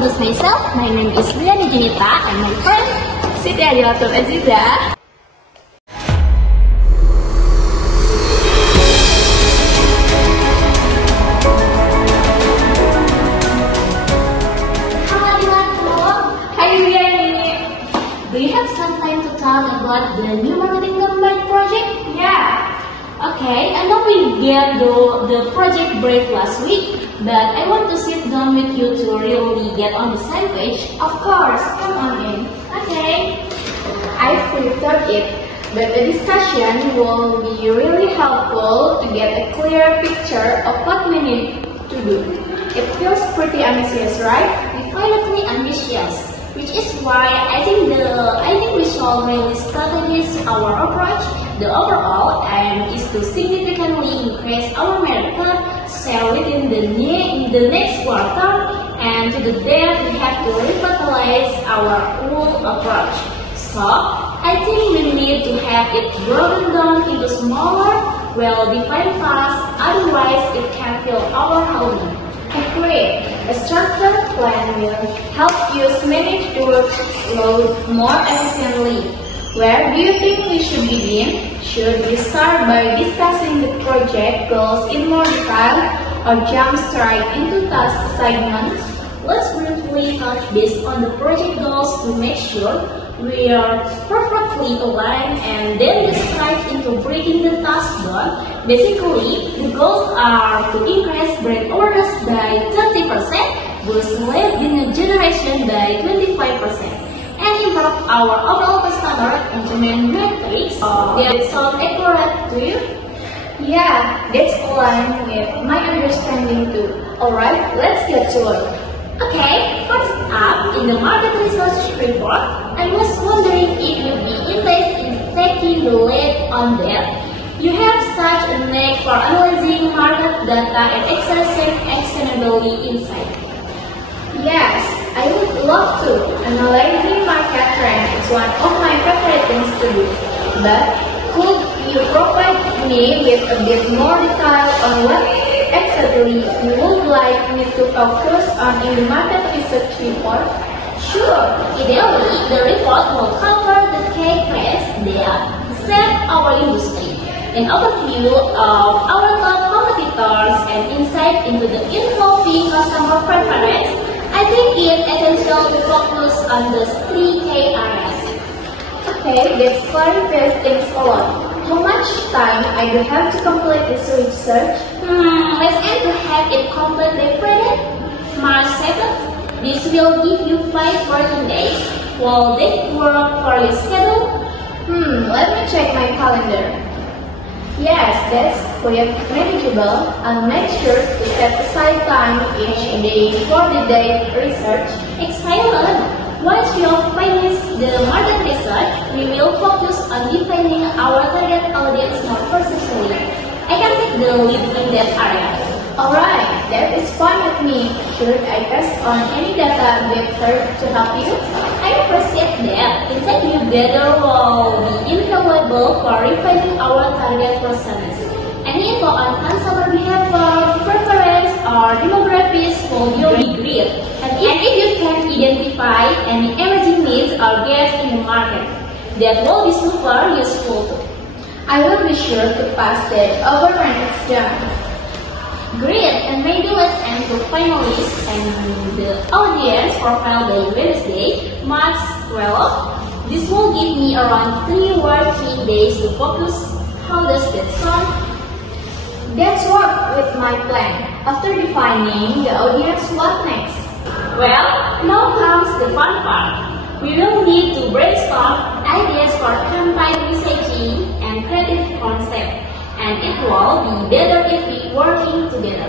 introduce myself. My name is Riani Junita and my friend Siti Adilatul Aziza. Hi Riani. Do you have some time to talk about the new marketing campaign project? Yeah. Okay, I know we get the project brief last week, but I want to sit down with you to really get on the same page. Of course, come on in. Okay. I've prepared it, but the discussion will be really helpful to get a clear picture of what we need to do. It feels pretty ambitious, right? Definitely ambitious, which is why I think we should really strategize our approach. The overall aim is to significantly increase our market share within the next quarter, and to do that we have to revitalize our whole approach. So I think we need to have it broken down into smaller, well-defined tasks, otherwise it can feel overwhelming. Agreed. A structured plan will help you manage the workload more efficiently. Where do you think we should begin? Should we start by discussing the project goals in more detail or jump straight into task assignments? Let's briefly touch base on the project goals to make sure we are perfectly aligned, and then dive into breaking the task down. Basically, the goals are to increase brand awareness by 30%, boost lead generation by 25%. And improve our overall customer engagement metrics. That sound accurate to you? Yeah, that's aligned with my understanding too. Alright, let's get to work. Okay, first up, in the market research report, I was wondering if you'd be interested in taking the lead on that. You have such a knack for analyzing market data and exercising actionability insight. Yes, I would love to. Analyzing market trends is one of my favorite things to do. But could you provide me with a bit more detail on what exactly you would like me to focus on in the market research report? Sure. Ideally, the report will cover the key trends that shape our industry, an overview of our top competitors, and insight into the evolving customer preference. I think it's essential to focus on those three key areas. Okay, that's clarifies things a lot. How much time I do have to complete this research? Let's aim to have it completely Friday, March 7th. This will give you 5 working days. Will that work for your schedule? Let me check my calendar. Yes, that's quite manageable. I'll make sure to set aside time each day for the day research. Excellent! Once you have finished the market research, we will focus on defining our target audience more precisely. I can take the lead in that area. Alright, that is fine with me. Should I pass on any data with her to help you? I appreciate that. Insight you gather will be invaluable for refining our target personas. Any info on consumer behavior, preference, or demographics will be great. And if you can identify any emerging needs or gaps in the market, that will be super useful too. I will be sure to pass that over when it's done. Great, and maybe let's aim to finalists and the audience profile by Wednesday, March 12. This will give me around 3 working days to focus. How does that sound? That's work with my plan. After defining the audience, what next? Well, now comes the fun part. We will need to brainstorm ideas for campaign messaging and creative concept. And it will be better if we working together.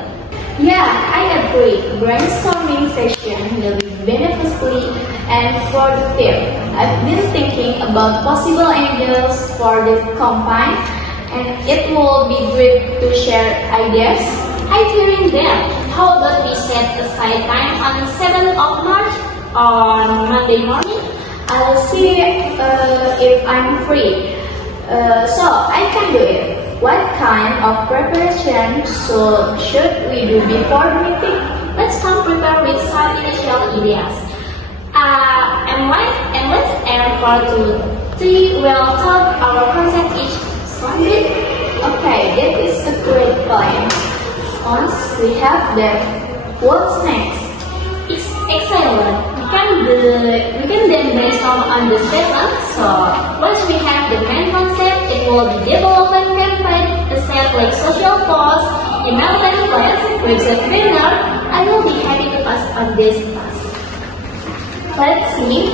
Yeah, I agree. Brainstorming session will be beneficial and productive. I've been thinking about possible angles for the campaign, and it will be great to share ideas. I'm hearing that. How about we set aside time on 7th of March on Monday morning? I'll see if I'm free. So I can do it. What kind of preparation should we do before the meeting? Let's come prepared with some initial ideas. And let's aim for three well-thought our concept each Sunday. Okay, that is a great point. Once we have that, what's next? It's excellent. We can then brainstorm on the statement. So once we have the main concept, it will be development campaign, a set like social posts, email templates, website banner. I will be happy to pass on this task. Let's see.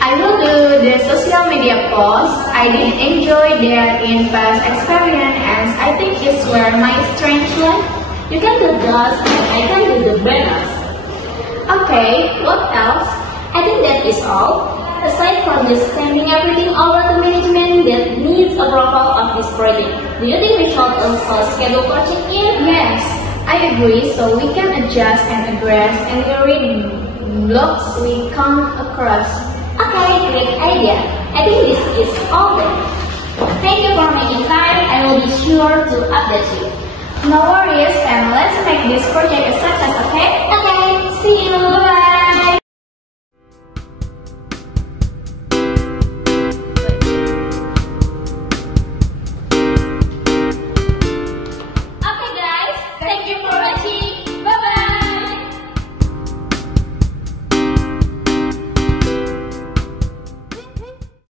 I will do the social media posts. I did enjoy that in past experience and I think it's where my strength lies. You can do those and I can do the banners. Okay, what else? I think that is all. Aside from just sending everything over to management that needs approval of this project, do you think we should also schedule project in? Yes, I agree, so we can adjust and address any reading blocks we come across. Okay, great idea. I think this is all then. Thank you for making time. I will be sure to update you. No worries, and let's make this project a success, okay? Okay, see you. Bye-bye.